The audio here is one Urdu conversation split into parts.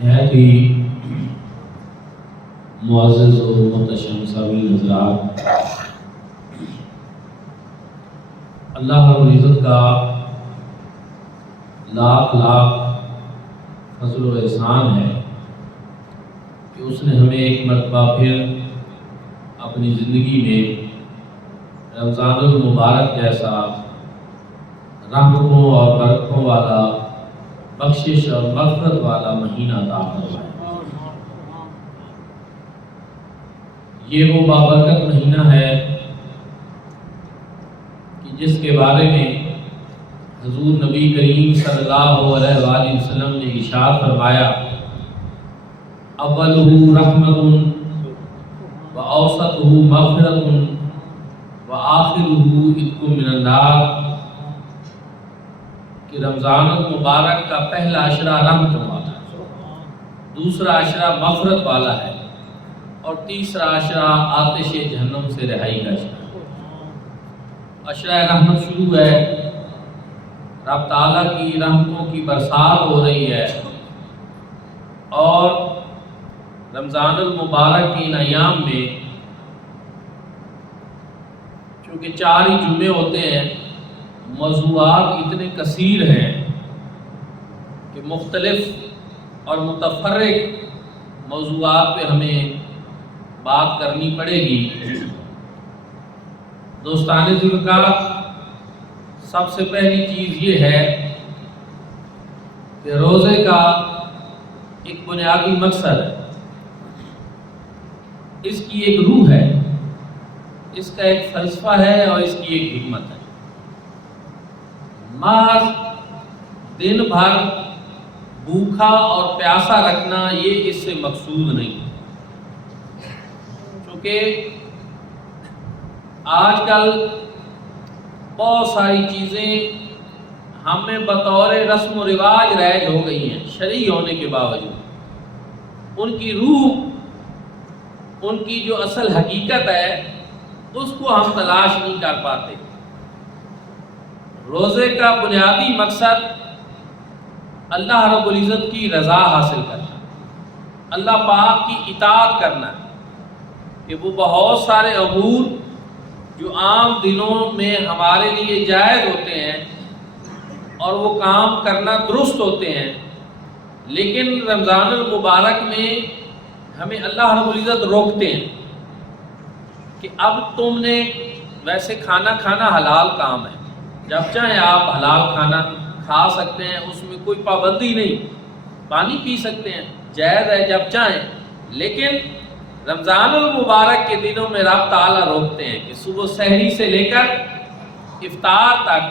نہایت ہی معزز و محتشم سامعین حضرات، اللہ رب العزت کا لاکھ لاکھ فضل و احسان ہے کہ اس نے ہمیں ایک مرتبہ پھر اپنی زندگی میں رمضان المبارک جیسا رحمتوں اور برکتوں والا، بخشش اور مغفرت والا مہینہ عطا فرمایا۔ یہ وہ بابرکت مہینہ ہے کہ جس کے بارے میں حضور نبی کریم صلی اللہ علیہ وآلہ وسلم نے ارشاد فرمایا، اولہ رحمت و اوسطہ مغفرت و آخرہ عتق من النار، کہ رمضان المبارک کا پہلا عشرہ رحمتوں والا ہے، دوسرا عشرہ مغفرت والا ہے، اور تیسرا عشرہ آتش جہنم سے رہائی کا عشرہ۔ عشرہ رحمت شروع ہے، رب تعالیٰ کی رحمتوں کی برسات ہو رہی ہے، اور رمضان المبارک کے ان ایام میں چونکہ 4 ہی جمعے ہوتے ہیں، موضوعات اتنے کثیر ہیں کہ مختلف اور متفرق موضوعات پہ ہمیں بات کرنی پڑے گی۔ دوستان ذوالفقار، سب سے پہلی چیز یہ ہے کہ روزے کا ایک بنیادی مقصد ہے، اس کی ایک روح ہے، اس کا ایک فلسفہ ہے اور اس کی ایک حکمت ہے۔ محض دن بھر بھوکا اور پیاسا رکھنا یہ اس سے مقصود نہیں، کیونکہ آج کل بہت ساری چیزیں ہمیں بطور رسم و رواج رائج ہو گئی ہیں، شرعی ہونے کے باوجود ان کی روح، ان کی جو اصل حقیقت ہے اس کو ہم تلاش نہیں کر پاتے۔ روزے کا بنیادی مقصد اللہ رب العزت کی رضا حاصل کرنا، اللہ پاک کی اطاعت کرنا، کہ وہ بہت سارے امور جو عام دنوں میں ہمارے لیے جائز ہوتے ہیں اور وہ کام کرنا درست ہوتے ہیں، لیکن رمضان المبارک میں ہمیں اللہ رب العزت روکتے ہیں کہ اب تم نے، ویسے کھانا حلال کام ہے، جب چاہیں آپ حلال کھانا کھا سکتے ہیں، اس میں کوئی پابندی نہیں، پانی پی سکتے ہیں، جائز ہے جب چاہیں، لیکن رمضان المبارک کے دنوں میں رب تعالیٰ روکتے ہیں کہ صبح سحری سے لے کر افطار تک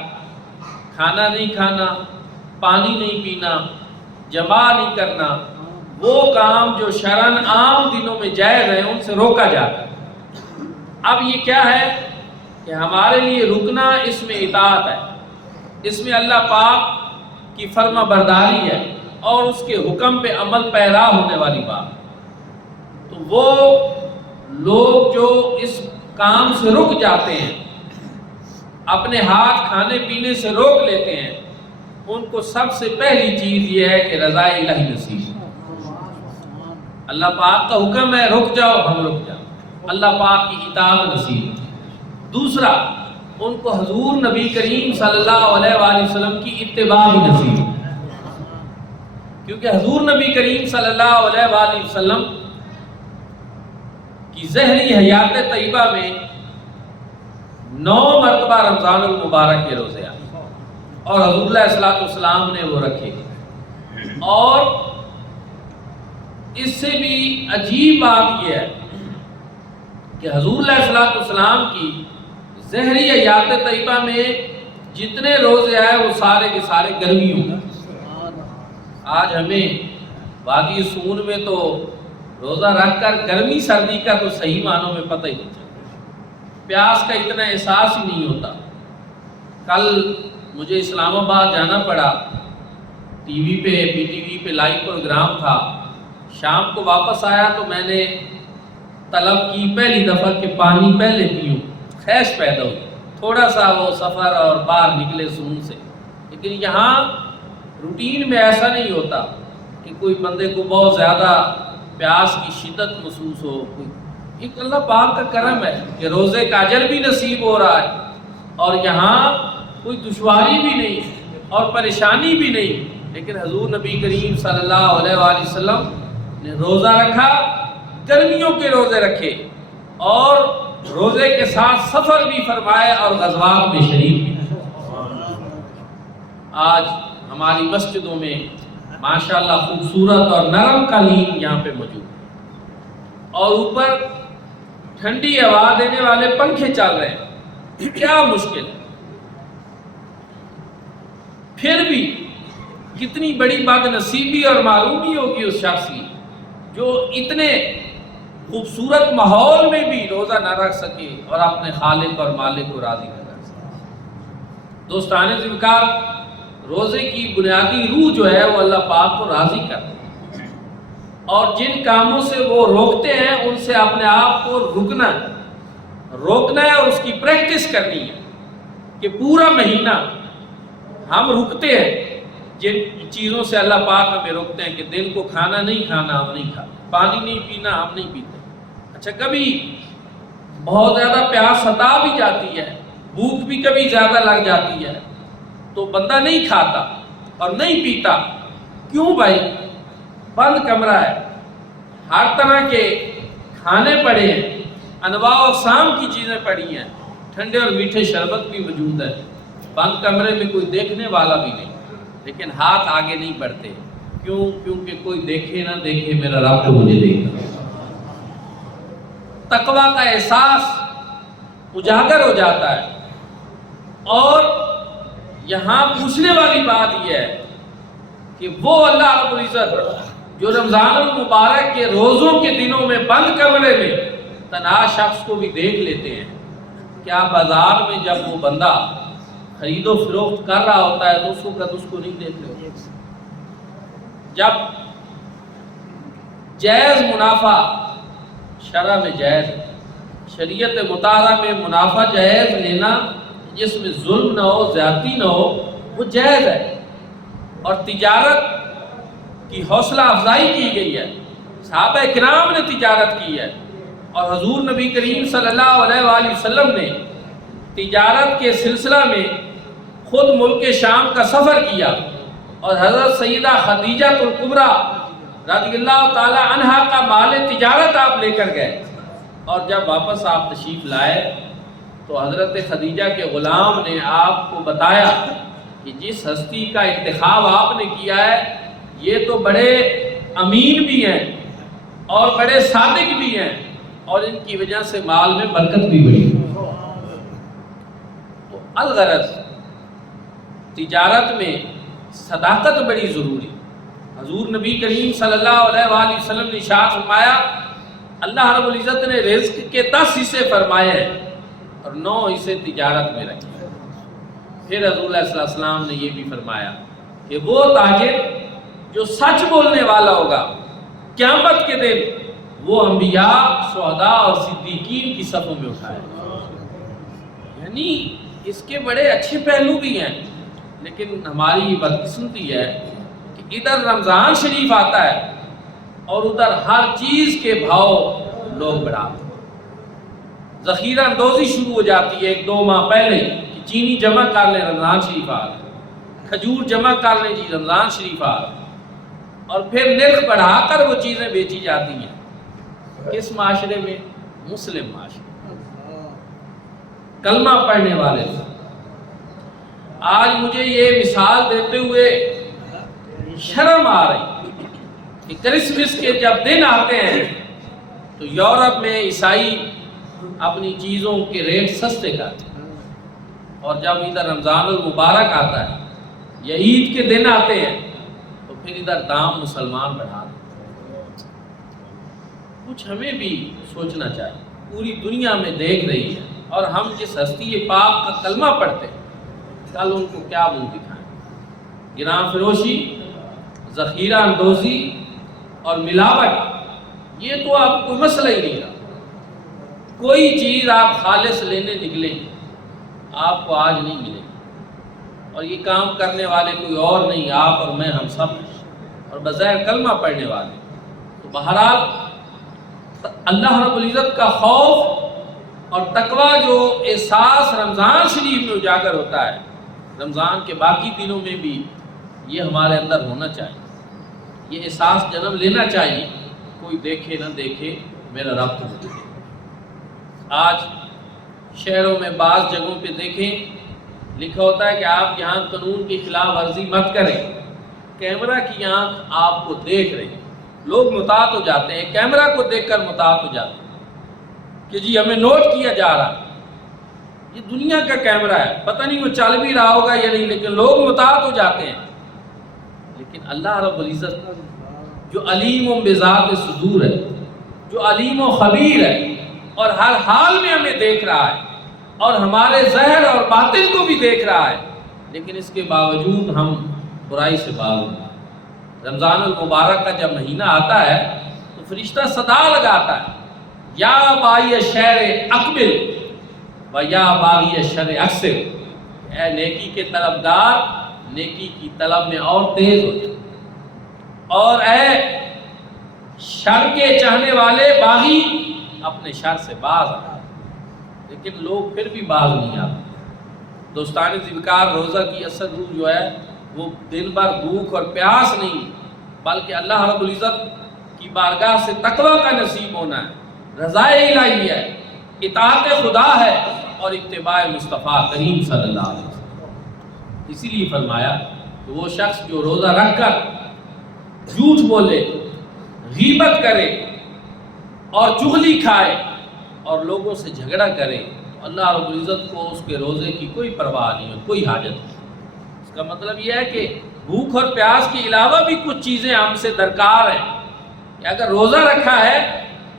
کھانا نہیں کھانا، پانی نہیں پینا، جماع نہیں کرنا، وہ کام جو شرعاً عام دنوں میں جائز ہیں ان سے روکا جاتا ہے۔ اب یہ کیا ہے کہ ہمارے لیے رکنا اس میں اطاعت ہے، اس میں اللہ پاک کی فرما برداری ہے اور اس کے حکم پہ عمل پیرا ہونے والی بات۔ تو وہ لوگ جو اس کام سے رک جاتے ہیں، اپنے ہاتھ کھانے پینے سے روک لیتے ہیں، ان کو سب سے پہلی چیز یہ ہے کہ رضا الہی نصیب۔ اللہ پاک کا حکم ہے رک جاؤ، ہم رک جاؤ، اللہ پاک کی اطاعت نصیب۔ دوسرا، ان کو حضور نبی کریم صلی اللہ علیہ وآلہ وسلم کی اتباع بھی نصیب، کیونکہ حضور نبی کریم صلی اللہ علیہ وآلہ وسلم کی ظہری حیات طیبہ میں 9 مرتبہ رمضان المبارک کے روزے آئے اور حضور علیہ الصلوۃ والسلام نے وہ رکھے۔ اور اس سے بھی عجیب بات یہ ہے کہ حضور علیہ الصلوۃ والسلام کی ظہری حیات طیبہ میں جتنے روزے آئے وہ سارے کے سارے گرمیوں میں۔ آج ہمیں وادی سون میں تو روزہ رکھ کر گرمی سردی کا تو صحیح معنوں میں پتہ ہی نہیں چلتا، پیاس کا اتنا احساس ہی نہیں ہوتا۔ کل مجھے اسلام آباد جانا پڑا، ٹی وی پہ، پی ٹی وی پہ لائیو پروگرام تھا، شام کو واپس آیا تو میں نے طلب کی پہلی دفعہ کہ پانی پہلے پیوں، خیش پیدا ہوئی، تھوڑا سا وہ سفر اور باہر نکلے سون سے۔ لیکن یہاں روٹین میں ایسا نہیں ہوتا، کہ کوئی بندے کو بہت زیادہ پیاس کی شدت محسوس ہو، ایک اللہ پاک کا کرم ہے کہ روزے کا اجر بھی نصیب ہو رہا ہے، اور یہاں کوئی دشواری بھی نہیں اور پریشانی بھی نہیں، لیکن حضور نبی کریم صلی اللہ علیہ وآلہ وسلم نے روزہ رکھا، گرمیوں کے روزے رکھے، اور روزے کے ساتھ سفر بھی فرمائے اور غزوات میں شریک بھی۔ آج ہماری مسجدوں میں ماشاءاللہ خوبصورت اور نرم قالین یہاں پہ موجود ہے، اور اوپر ٹھنڈی ہوا دینے والے پنکھے چل رہے ہیں، کیا مشکل ہے؟ پھر بھی کتنی بڑی بد نصیبی اور معلومی ہوگی اس شخص کی جو اتنے خوبصورت ماحول میں بھی روزہ نہ رکھ سکے اور اپنے خالق اور مالک کو راضی نہ کر سکے۔ دوستان ذوالفقار، روزے کی بنیادی روح جو ہے وہ اللہ پاک کو راضی کرنا ہے، اور جن کاموں سے وہ روکتے ہیں ان سے اپنے آپ کو روکنا ہے اور اس کی پریکٹس کرنی ہے کہ پورا مہینہ ہم رکتے ہیں جن چیزوں سے اللہ پاک ہمیں روکتے ہیں، کہ دن کو کھانا نہیں کھانا ہم نہیں کھاتے، پانی نہیں پینا ہم نہیں پیتے۔ اچھا، کبھی بہت زیادہ پیاس ستا بھی جاتی ہے، بھوک بھی کبھی زیادہ لگ جاتی ہے، تو بندہ نہیں کھاتا اور نہیں پیتا، کیوں بھائی؟ بند کمرہ ہے، ہر طرح کے کھانے پڑے ہیں، انواع و اقسام کی چیزیں پڑی ہیں، ٹھنڈے اور میٹھے شربت بھی موجود ہے، بند کمرے میں کوئی دیکھنے والا بھی نہیں، لیکن ہاتھ آگے نہیں بڑھتے، کیوں؟ کیونکہ کوئی دیکھے نہ دیکھے میرا رب تو مجھے دیکھا۔ تقویٰ کا احساس اجاگر ہو جاتا ہے، اور یہاں پوچھنے والی بات یہ ہے کہ وہ اللہ رب العزت جو رمضان المبارک کے روزوں کے دنوں میں بند کمرے میں تنہا شخص کو بھی دیکھ لیتے ہیں، کیا بازار میں جب وہ بندہ خرید و فروخت کر رہا ہوتا ہے تو اس وقت اس کو نہیں دیکھ رہے؟ جب جائز منافع شرع میں جائز ہے، شریعت مطالعہ میں منافع جائز لینا جس میں ظلم نہ ہو، زیادتی نہ ہو، وہ جائز ہے، اور تجارت کی حوصلہ افزائی کی گئی ہے، صحابہ کرام نے تجارت کی ہے، اور حضور نبی کریم صلی اللہ علیہ وآلہ وسلم نے تجارت کے سلسلہ میں خود ملک شام کا سفر کیا، اور حضرت سیدہ خدیجہ الکبریٰ رضی اللہ تعالی عنہا کا مال تجارت آپ لے کر گئے، اور جب واپس آپ تشریف لائے تو حضرت خدیجہ کے غلام نے آپ کو بتایا کہ جس ہستی کا انتخاب آپ نے کیا ہے یہ تو بڑے امین بھی ہیں اور بڑے صادق بھی ہیں، اور ان کی وجہ سے مال میں برکت بھی بڑی۔ تو الغرض تجارت میں صداقت بڑی ضروری۔ حضور نبی کریم صلی اللہ علیہ وآلہ وسلم نے ارشاد فرمایا، اللہ رب العزت نے رزق کے 10 حصے فرمائے ہیں اور 9 حصے تجارت میں رکھے۔ پھر حضور صلی اللہ علیہ وسلم نے یہ بھی فرمایا کہ وہ تاجر جو سچ بولنے والا ہوگا قیامت کے دن وہ انبیاء، شہداء اور صدیقین کی صفوں میں اٹھائے۔ یعنی اس کے بڑے اچھے پہلو بھی ہیں، لیکن ہماری بدقسمتی ہے کہ ادھر رمضان شریف آتا ہے اور ادھر ہر چیز کے بھاؤ لوگ بڑھاتے ہیں، ذخیرہ اندوزی شروع ہو جاتی ہے 1-2 ماہ پہلے کہ چینی جمع کر لیں رمضان شریف آ گئے، کھجور جمع کر لیں جی رمضان شریف آ گئے، اور پھر نرخ بڑھا کر وہ چیزیں بیچی جاتی ہیں۔ کس معاشرے میں؟ مسلم معاشرے، کلمہ پڑھنے والے سے۔ آج مجھے یہ مثال دیتے ہوئے شرم آ رہی کہ کرسمس کے جب دن آتے ہیں تو یورپ میں عیسائی اپنی چیزوں کے ریٹ سستے کرتے ہیں، اور جب ادھر رمضان المبارک آتا ہے یا عید کے دن آتے ہیں تو پھر ادھر دام مسلمان بڑھا دیتے ہیں۔ کچھ ہمیں بھی سوچنا چاہیے، پوری دنیا میں دیکھ رہی ہے، اور ہم جس ہستی پاک کا کلمہ پڑھتے ہیں کل ان کو کیا منہ دکھائیں؟ گراں فروشی، ذخیرہ اندوزی اور ملاوٹ، یہ تو آپ کوئی مسئلہ ہی نہیں رہا۔ کوئی چیز آپ خالص لینے نکلیں آپ کو آج نہیں ملے، اور یہ کام کرنے والے کوئی اور نہیں، آپ اور میں، ہم سب ہیں۔ اور بظاہر کلمہ پڑھنے والے. تو بہرحال اللہ رب العزت کا خوف اور تقویٰ جو احساس رمضان شریف میں اجاگر ہوتا ہے، رمضان کے باقی دنوں میں بھی یہ ہمارے اندر ہونا چاہیے. یہ احساس جنم لینا چاہیے، کوئی دیکھے نہ دیکھے میرا رب تو مجھے دیکھے. آج شہروں میں بعض جگہوں پہ دیکھیں لکھا ہوتا ہے کہ آپ یہاں قانون کی خلاف ورزی مت کریں، کیمرہ کی آنکھ آپ کو دیکھ رہی ہے. لوگ مطاعت ہو جاتے ہیں، کیمرہ کو دیکھ کر مطاعت ہو جاتے ہیں کہ جی ہمیں نوٹ کیا جا رہا ہے. یہ دنیا کا کیمرہ ہے، پتہ نہیں وہ چل بھی رہا ہوگا یا نہیں، لیکن لوگ مطاعت ہو جاتے ہیں. لیکن اللہ رب العزت جو علیم و بذات صدور ہے، جو علیم و خبیر ہے اور ہر حال میں ہمیں دیکھ رہا ہے اور ہمارے ظاہر اور باطن کو بھی دیکھ رہا ہے، لیکن اس کے باوجود ہم برائی سے باز ہیں. رمضان المبارک کا جب مہینہ آتا ہے تو فرشتہ صدا لگاتا ہے، یا باغی شر اقبل و یا باغی شر اکثر. اے نیکی کے طلبگار، نیکی کی طلب میں اور تیز ہو جائے، اور اے شر کے چاہنے والے باغی اپنے شر سے باز آ. لیکن لوگ پھر بھی باز نہیں آتے. دوستان ذوالفقار روزہ کی اصل روح جو ہے وہ دن بھر بھوک اور پیاس نہیں، بلکہ اللہ رب العزت کی بارگاہ سے تقویٰ کا نصیب ہونا ہے، رضا الہی ہے، اطاعت خدا ہے اور اتباع مصطفیٰ کریم صلی اللہ علیہ وسلم. اسی لیے فرمایا کہ وہ شخص جو روزہ رکھ کر جھوٹ بولے، غیبت کرے اور چغلی کھائے اور لوگوں سے جھگڑا کرے، تو اللہ رب العزت کو اس کے روزے کی کوئی پرواہ نہیں ہے، کوئی حاجت نہیں. اس کا مطلب یہ ہے کہ بھوک اور پیاس کے علاوہ بھی کچھ چیزیں ہم سے درکار ہیں کہ اگر روزہ رکھا ہے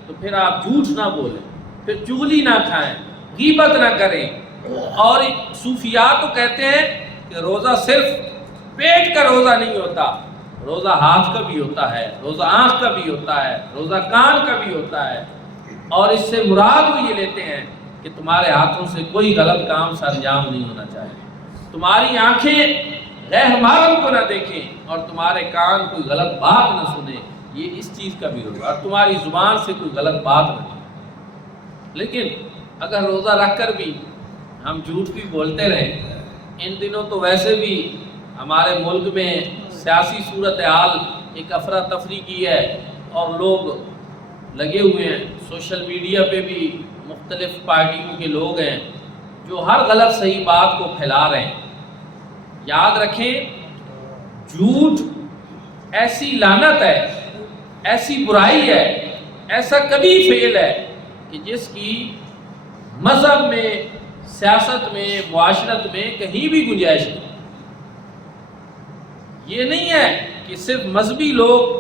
تو پھر آپ جھوٹ نہ بولیں، پھر چغلی نہ کھائیں، غیبت نہ کریں. اور صوفیاء تو کہتے ہیں کہ روزہ صرف پیٹ کا روزہ نہیں ہوتا، روزہ ہاتھ کا بھی ہوتا ہے، روزہ آنکھ کا بھی ہوتا ہے، روزہ کان کا بھی ہوتا ہے. اور اس سے مراد وہ یہ لیتے ہیں کہ تمہارے ہاتھوں سے کوئی غلط کام سر انجام نہیں ہونا چاہیے، تمہاری آنکھیں غیر محرم کو نہ دیکھیں اور تمہارے کان کوئی غلط بات نہ سنیں. یہ اس چیز کا بھی روزہ، اور تمہاری زبان سے کوئی غلط بات نہ نکلے. لیکن اگر روزہ رکھ کر بھی ہم جھوٹ بھی بولتے رہے، ان دنوں تو ویسے بھی ہمارے ملک میں سیاسی صورتحال ایک افراتفری کی ہے اور لوگ لگے ہوئے ہیں. سوشل میڈیا پہ بھی مختلف پارٹیوں کے لوگ ہیں جو ہر غلط صحیح بات کو پھیلا رہے ہیں. یاد رکھیں، جھوٹ ایسی لعنت ہے، ایسی برائی ہے، ایسا کبھی فعل ہے کہ جس کی مذہب میں، سیاست میں، معاشرت میں کہیں بھی گنجائش نہیں. یہ نہیں ہے کہ صرف مذہبی لوگ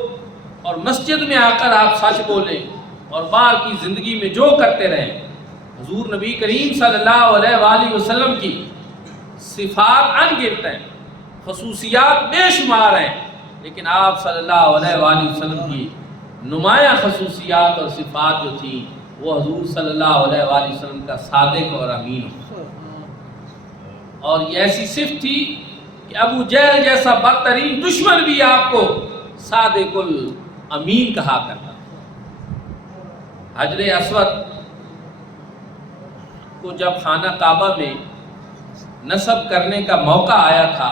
اور مسجد میں آ کر آپ سچ بولیں اور باہر کی زندگی میں جو کرتے رہیں. حضور نبی کریم صلی اللہ علیہ وآلہ وسلم کی صفات انگنت ہیں، خصوصیات بے شمار ہیں، لیکن آپ صلی اللہ علیہ وآلہ وسلم کی نمایاں خصوصیات اور صفات جو تھیں وہ حضور صلی اللہ علیہ وآلہ وسلم کا صادق اور امین ہو. اور یہ ایسی صفت تھی کہ ابو جہل جیسا بدترین دشمن بھی آپ کو صادق الامین کہا کرتا. حجر اسود کو جب خانہ کعبہ میں نصب کرنے کا موقع آیا تھا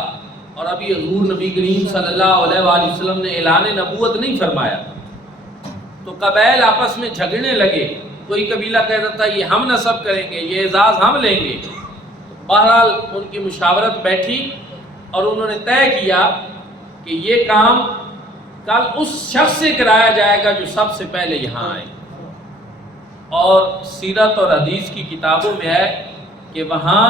اور ابھی حضور نبی کریم صلی اللہ علیہ وآلہ وسلم نے اعلان نبوت نہیں فرمایا، تو قبائل آپس میں جھگڑنے لگے. کوئی قبیلہ کہتا تھا یہ ہم نصب کریں گے، یہ اعزاز ہم لیں گے. بہرحال ان کی مشاورت بیٹھی اور انہوں نے طے کیا کہ یہ کام کل اس شخص سے کرایا جائے گا جو سب سے پہلے یہاں آئے. اور سیرت اور حدیث کی کتابوں میں ہے کہ وہاں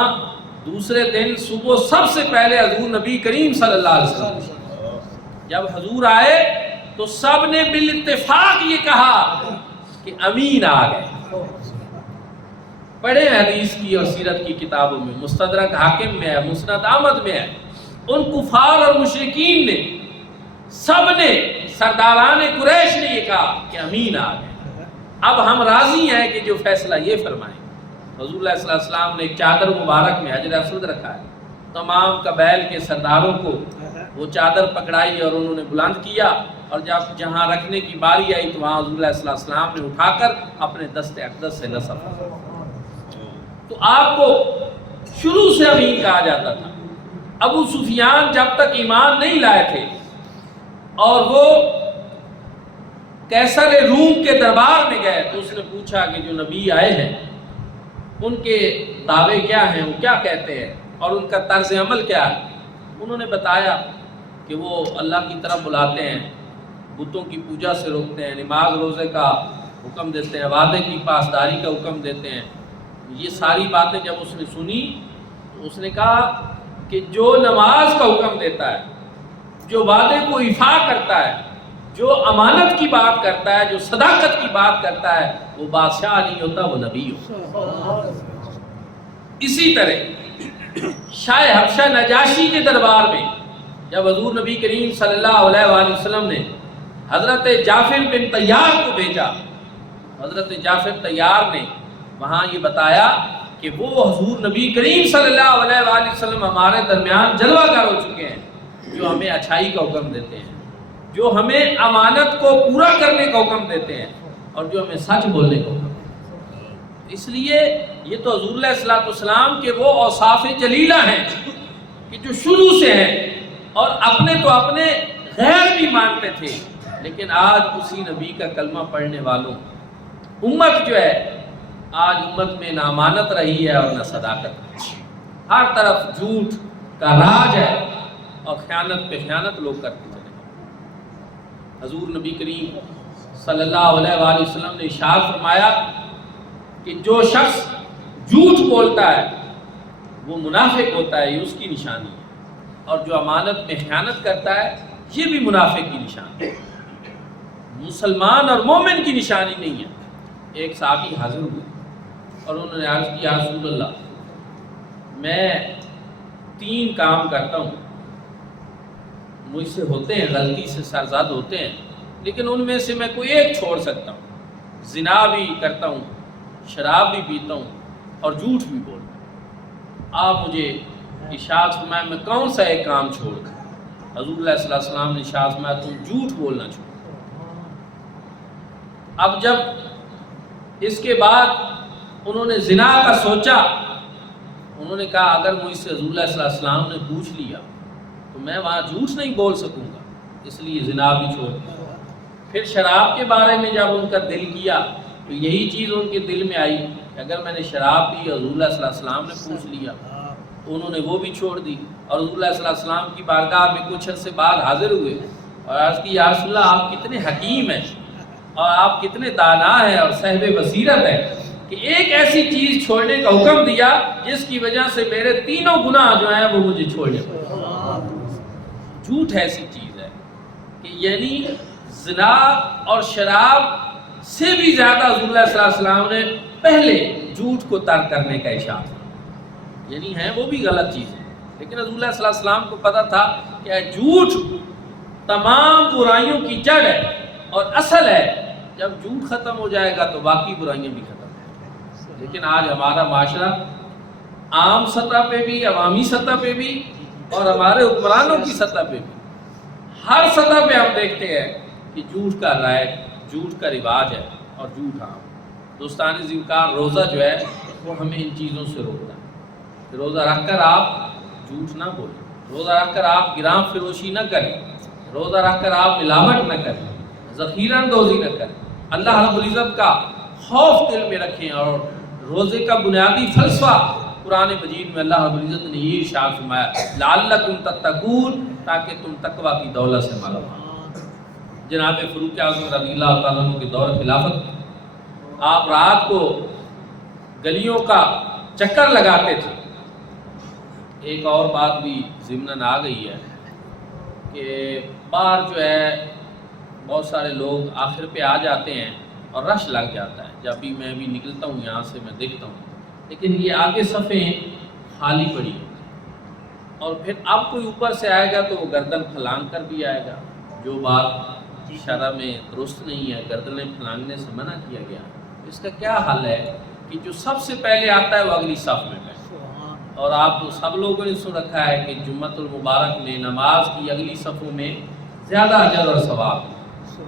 دوسرے دن صبح سب سے پہلے حضور نبی کریم صلی اللہ علیہ وسلم جب حضور آئے تو سب نے بالاتفاق یہ کہا کہ امین آ گئے. پڑھے حدیث کی اور سیرت کی کتابوں میں، مستدرک حاکم میں ہے، مسند احمد میں ہے. ان کفار اور مشرکین نے، سب نے، سرداران قریش نے یہ کہا کہ امین آ گئے، اب ہم راضی ہیں کہ جو فیصلہ یہ فرمائیں. حضور اللہ صلی اللہ علیہ وسلم نے ایک چادر مبارک میں حجر اسود رکھا ہے، تمام قبائل کے سرداروں کو وہ چادر پکڑائی اور انہوں نے بلند کیا، اور جب جہاں رکھنے کی باری آئی تو وہاں حضور صلی اللہ علیہ وسلم نے اٹھا کر اپنے دست اقدس سے نصب۔ تو آپ کو شروع سے امین کہا جاتا تھا۔ ابو سفیان جب تک ایمان نہیں لائے تھے اور وہ قیصر روم کے دربار میں گئے تو اس نے پوچھا کہ جو نبی آئے ہیں ان کے دعوے کیا ہیں، وہ کیا کہتے ہیں اور ان کا طرز عمل کیا ہے۔ انہوں نے بتایا کہ وہ اللہ کی طرف بلاتے ہیں، بتوں کی پوجا سے روکتے ہیں، نماز روزے کا حکم دیتے ہیں، وعدے کی پاسداری کا حکم دیتے ہیں۔ یہ ساری باتیں جب اس نے سنی تو اس نے کہا کہ جو نماز کا حکم دیتا ہے، جو وعدے کو ایفا کرتا ہے، جو امانت کی بات کرتا ہے، جو صداقت کی بات کرتا ہے، وہ بادشاہ نہیں ہوتا، وہ نبی ہوتا۔ اسی طرح شاہ حبشہ نجاشی کے دربار میں جب حضور نبی کریم صلی اللہ علیہ وآلہ وسلم نے حضرت جعفر بن طیار کو بھیجا، حضرت جعفر طیار نے وہاں یہ بتایا کہ وہ حضور نبی کریم صلی اللہ علیہ وآلہ وسلم ہمارے درمیان جلوہ گر ہو چکے ہیں، جو ہمیں اچھائی کا حکم دیتے ہیں، جو ہمیں امانت کو پورا کرنے کا حکم دیتے ہیں، اور جو ہمیں سچ بولنے کا حکم دیتے ہیں۔ اس لیے یہ تو حضور علیہ الصلوۃ والسلام کے وہ اوصاف جلیلہ ہیں کہ جو شروع سے ہیں، اور اپنے تو اپنے غیر بھی مانتے تھے، لیکن آج اسی نبی کا کلمہ پڑھنے والوں امت جو ہے، آج امت میں نہ امانت رہی ہے اور نہ صداقت، ہر طرف جھوٹ کا راج ہے اور خیانت پہ خیانت لوگ کرتے چلے گئے۔ حضور نبی کریم صلی اللہ علیہ وآلہ وسلم نے ارشاد فرمایا کہ جو شخص جھوٹ بولتا ہے وہ منافق ہوتا ہے، یہ اس کی نشانی ہے، اور جو امانت میں خیانت کرتا ہے یہ بھی منافق کی نشانی ہے، مسلمان اور مومن کی نشانی نہیں ہے۔ ایک صحابی حاضر ہوئے اور انہوں نے عرض کیا، رسول اللہ میں 3 کام کرتا ہوں، مجھ سے ہوتے ہیں، غلطی سے سرزد ہوتے ہیں، لیکن ان میں سے میں کوئی ایک چھوڑ سکتا ہوں، زنا بھی کرتا ہوں، شراب بھی پیتا ہوں اور جھوٹ بھی بولتا ہوں۔ آپ مجھے ارشاد فرمایا میں کون سا ایک کام چھوڑ دوں؟ حضور علیہ الصلوۃ والسلام نے ارشاد فرمایا تم جھوٹ بولنا چھوڑ۔ اب جب اس کے بعد انہوں نے زنا کا سوچا، انہوں نے کہا اگر مجھ سے حضور علیہ السلام نے پوچھ لیا تو میں وہاں جھوٹ نہیں بول سکوں گا، اس لیے زنا بھی چھوڑ دیا۔ پھر شراب کے بارے میں جب ان کا دل کیا تو یہی چیز ان کے دل میں آئی کہ اگر میں نے شراب پی، حضور علیہ السلام نے پوچھ لیا تو انہوں نے وہ بھی چھوڑ دی، اور حضور علیہ السلام کی بارگاہ میں کچھ عرصے بعد حاضر ہوئے اور عرض کی یا رسول اللہ آپ کتنے حکیم ہیں اور آپ کتنے دانا ہیں اور صاحب بصیرت ہیں کہ ایک ایسی چیز چھوڑنے کا حکم دیا جس کی وجہ سے میرے 3 گناہ جو ہیں وہ مجھے چھوڑنے پڑے۔ جھوٹ ایسی چیز ہے کہ یعنی زنا اور شراب سے بھی زیادہ حضور علیہ السلام نے پہلے جھوٹ کو ترک کرنے کا ارشاد، یعنی ہے وہ بھی غلط چیز ہے، لیکن حضور علیہ السلام کو پتہ تھا کہ جھوٹ تمام برائیوں کی جڑ ہے اور اصل ہے، جب جھوٹ ختم ہو جائے گا تو باقی برائیاں بھی ختم ہو۔ لیکن آج ہمارا معاشرہ عام سطح پہ بھی، عوامی سطح پہ بھی اور ہمارے حکمرانوں کی سطح پہ بھی، ہر سطح پہ ہم دیکھتے ہیں کہ جھوٹ کا رائج، جھوٹ کا رواج ہے اور جھوٹ عام۔ دوستان ذوالفقار روزہ جو ہے وہ ہمیں ان چیزوں سے روکتا ہے کہ روزہ رکھ کر آپ جھوٹ نہ بولیں، روزہ رکھ کر آپ گرام فروشی نہ کریں، روزہ رکھ کر آپ ملاوٹ نہ کریں، ذخیرہ اندوزی نہ کریں، اللہ رب العزت کا خوف دل میں رکھیں۔ اور روزے کا بنیادی فلسفہ قرآن مجید میں اللہ رب العزت نے یہ ارشاد فرمایا لعلکم تتقون، تاکہ تم تقوی کی دولت سے مالا مال۔ جناب فاروق اعظم رضی اللہ تعالیٰ عنہ کے دور خلافت آپ رات کو گلیوں کا چکر لگاتے تھے۔ ایک اور بات بھی ضمناً آ گئی ہے کہ باہر جو ہے بہت سارے لوگ آخر پہ آ جاتے ہیں اور رش لگ جاتا ہے، جب بھی میں بھی نکلتا ہوں یہاں سے میں دیکھتا ہوں، لیکن یہ آگے صفیں خالی پڑی اور پھر اب کوئی اوپر سے آئے گا تو وہ گردن پھلانگ کر بھی آئے گا، جو بات شرع میں درست نہیں ہے، گردنیں پھلانگنے سے منع کیا گیا۔ اس کا کیا حل ہے کہ جو سب سے پہلے آتا ہے وہ اگلی صف میں بیٹھے، اور آپ سب لوگوں نے سن رکھا ہے کہ جمعۃ المبارک میں نماز کی اگلی صفوں میں زیادہ اجر اور ثواب ہے،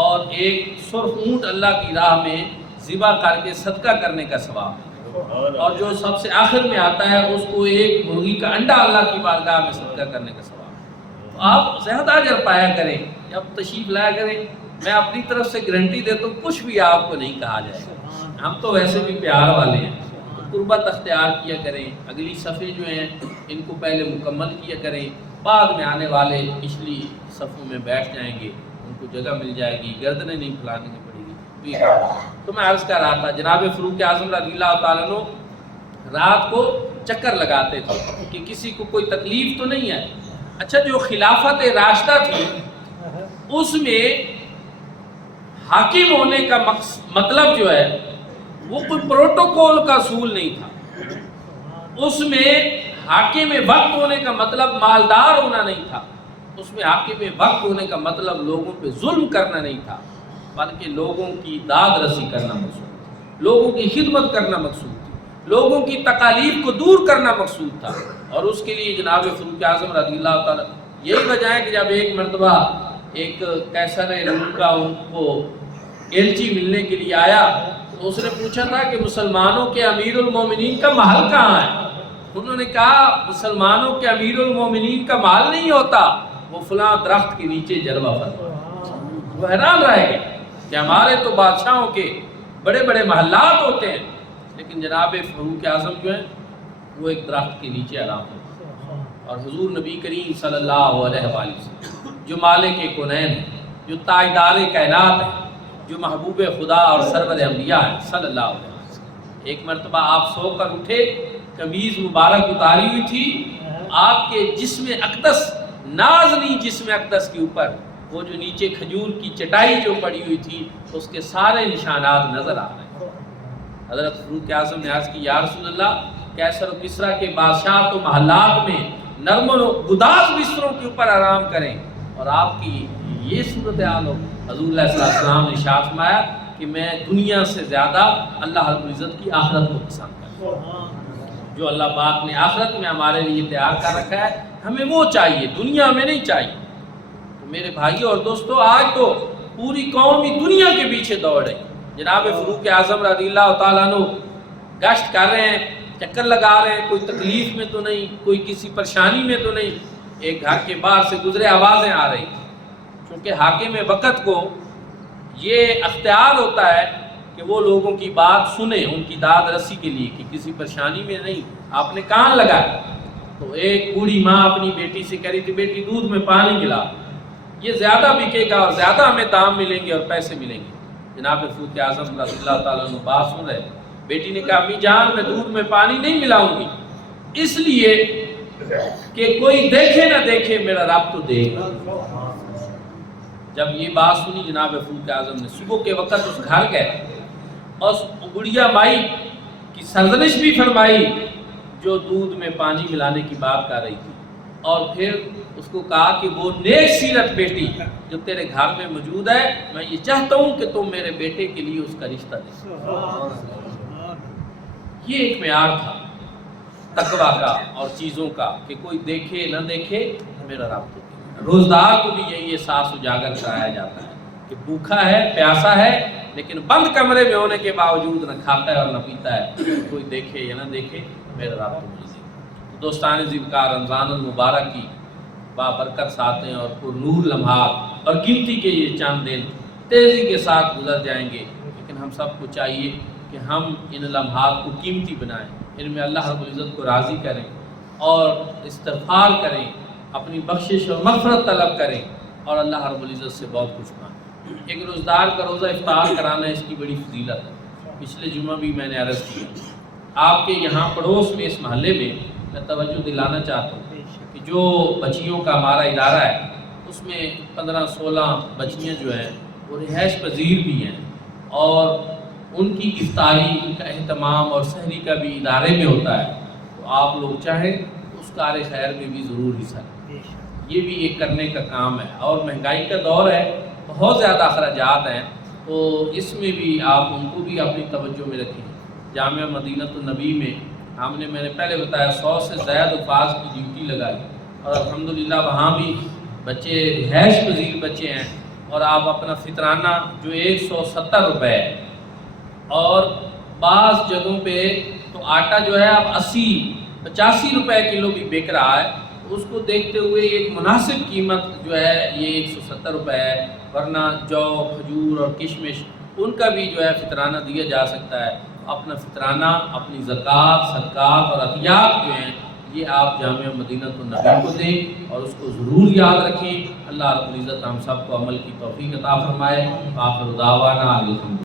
اور ایک سرخ اونٹ اللہ کی راہ میں ذبح کر کے صدقہ کرنے کا ثواب ہے، اور جو سب سے آخر میں آتا ہے اس کو ایک مرغی کا انڈا اللہ کی بارگاہ میں صدقہ کرنے کا ثواب ہے۔ تو آپ زیادہ اجر پایا کریں، جب تشریف لایا کریں۔ میں اپنی طرف سے گارنٹی دیتا ہوں کچھ بھی آپ کو نہیں کہا جائے گا، ہم تو ویسے بھی پیار والے ہیں، قربت اختیار کیا کریں، اگلی صفحے جو ہیں ان کو پہلے مکمل کیا کریں، بعد میں آنے والے پچھلی صفوں میں بیٹھ جائیں گے، ان کو جگہ مل جائے گی، گردنیں نہیں پھیلانی پڑے گی۔ تو میں عرض کر رہا تھا جناب فاروق اعظم رضی اللہ تعالیٰ عنہ رات کو چکر لگاتے تھے کہ کسی کو کوئی تکلیف تو نہیں ہے۔ اچھا، جو خلافت راشدہ تھی اس میں حاکم ہونے کا مطلب جو ہے وہ کوئی پروٹوکول کا اصول نہیں تھا، اس میں حاکم وقت ہونے کا مطلب مالدار ہونا نہیں تھا، اس میں حاکم وقت ہونے کا مطلب لوگوں پہ ظلم کرنا نہیں تھا، بلکہ لوگوں کی داد رسی کرنا مقصود تھا، لوگوں کی خدمت کرنا مقصود تھی، لوگوں کی تکالیف کو دور کرنا مقصود تھا۔ اور اس کے لیے جناب فاروق اعظم رضی اللہ تعالیٰ، یہی وجہ ہے کہ جب ایک مرتبہ ایک قیصر روم کا ان کو ایلچی ملنے کے لیے آیا تو اس نے پوچھا تھا کہ مسلمانوں کے امیر المومنین کا محل کہاں ہے؟ انہوں نے کہا مسلمانوں کے امیر المومنین کا محل نہیں ہوتا، وہ فلاں درخت کے نیچے جلوہ فرما۔ وہ حیران رہ گئے کہ ہمارے تو بادشاہوں کے بڑے بڑے محلات ہوتے ہیں، لیکن جناب فاروق اعظم جو ہیں وہ ایک درخت کے نیچے آرام ہوتے ہیں۔ اور حضور نبی کریم صلی اللہ علیہ وآلہ وسلم جو مالک کنین ہیں، جو تاجدار کائنات ہیں، جو محبوب خدا اور سرور انبیاء ہیں صلی اللہ علیہ وسلم، ایک مرتبہ آپ سو کر اٹھے، قمیض مبارک اتاری ہوئی تھی، آپ کے جسم اقدس، نازنی جسم اقدس کے اوپر وہ جو نیچے کھجور کی چٹائی جو پڑی ہوئی تھی اس کے سارے نشانات نظر آ رہے ہیں۔ حضرت فاروق اعظم نے عرض کی یا رسول اللہ، قیصر و کسریٰ کے بادشاہ تو محلات میں نرم و گداز بستروں کے اوپر آرام کریں، اور آپ کی یہ صورتحال ہو۔ حضور علیہ السلام نے ارشاد فرمایا کہ میں دنیا سے زیادہ اللہ رب العزت کی آخرت کو پسند کرتا ہوں۔ جو اللہ پاک نے آخرت میں ہمارے لیے تیار کر رکھا ہے ہمیں وہ چاہیے، دنیا میں نہیں چاہیے۔ تو میرے بھائیوں اور دوستو، آج تو پوری قوم ہی دنیا کے پیچھے دوڑ رہی۔ جناب فاروق اعظم رضی اللہ تعالیٰ عنہ گشت کر رہے ہیں، چکر لگا رہے ہیں، کوئی تکلیف میں تو نہیں، کوئی کسی پریشانی میں تو نہیں۔ ایک گھر کے باہر سے گزرے، آوازیں آ رہی، چونکہ حاکم وقت کو یہ اختیار ہوتا ہے کہ وہ لوگوں کی بات سنیں، ان کی داد رسی کے لیے، کہ کسی پریشانی میں نہیں، آپ نے کان لگایا۔ تو ایک بوڑھی ماں اپنی بیٹی سے کہہ رہی تھی بیٹی دودھ میں پانی ملا، یہ زیادہ بکے گا اور زیادہ ہمیں دام ملیں گے اور پیسے ملیں گے۔ جناب فاروق اعظم رضی اللہ تعالیٰ عنہ بات سن رہے، بیٹی نے کہا امی جان میں دودھ میں پانی نہیں ملاؤں گی، اس لیے کہ کوئی دیکھے نہ دیکھے میرا رب تو دیکھ۔ جب یہ بات سنی جناب فاروق اعظم نے صبح کے وقت اس گھر گئے اور اس بڑھیا مائی کی سرزنش بھی فرمائی جو دودھ میں پانی ملانے کی بات کر رہی تھی، اور پھر اس کو کہا کہ وہ نیک سیرت بیٹی جو تیرے گھر میں موجود ہے، میں یہ چاہتا ہوں کہ تم میرے بیٹے کے لیے اس کا رشتہ دے۔ یہ ایک معیار تھا تقویٰ کا اور چیزوں کا کہ کوئی دیکھے نہ دیکھے میرا رب تو۔ روزدار کو بھی یہی احساس اجاگر کرایا جاتا ہے کہ بھوکا ہے، پیاسا ہے، لیکن بند کمرے میں ہونے کے باوجود نہ کھاتا ہے اور نہ پیتا ہے، کوئی دیکھے یا نہ دیکھے میرا رب تو مجھے دے۔ دوستان ذکر رمضان المبارک کی بابرکت ساتیں اور پر نور لمحات اور گنتی کے یہ چند دن تیزی کے ساتھ گزر جائیں گے، لیکن ہم سب کو چاہیے کہ ہم ان لمحات کو قیمتی بنائیں، ان میں اللہ رب العزت کو راضی کریں اور استغفار کریں، اپنی بخشش اور مغفرت طلب کریں اور اللہ رب العزت سے بہت کچھ مانگیں۔ ایک روزدار کا روزہ افطار کرانا اس کی بڑی فضیلت ہے۔ پچھلے جمعہ بھی میں نے عرض کیا، آپ کے یہاں پڑوس میں اس محلے میں توجہ دلانا چاہتا ہوں کہ جو بچیوں کا ہمارا ادارہ ہے اس میں 15-16 بچیاں جو ہیں وہ رہائش پذیر بھی ہیں، اور ان کی افطاری، ان کا اہتمام اور سحری کا بھی ادارے میں ہوتا ہے، تو آپ لوگ چاہیں اس کار خیر میں بھی ضرور حصہ لیں۔ یہ بھی ایک کرنے کا کام ہے، اور مہنگائی کا دور ہے، بہت زیادہ اخراجات ہیں، تو اس میں بھی آپ ان کو بھی اپنی توجہ میں رکھیں۔ جامعہ مدینہ النبی میں ہم نے میں نے پہلے بتایا 100 سے زائد حفاظ کی ڈیوٹی لگائی اور الحمدللہ وہاں بھی بچے رہائش پذیر بچے ہیں اور آپ اپنا فطرانہ جو 170 روپے ہے اور بعض جگہوں پہ تو آٹا جو ہے اب 80-85 روپے کلو بھی بک رہا ہے، اس کو دیکھتے ہوئے ایک مناسب قیمت جو ہے یہ 170 روپے ہے، ورنہ جو کھجور اور کشمش ان کا بھی جو ہے فطرانہ دیا جا سکتا ہے۔ اپنا فطرانہ، اپنی زکوٰۃ، صدقات اور عطیات جو ہیں یہ آپ جامعہ مدینۃ النبی کو دیں اور اس کو ضرور یاد رکھیں۔ اللہ رب العزت ہم سب کو عمل کی توفیق عطا فرمائے۔ آخر دعوانا الحمدللہ۔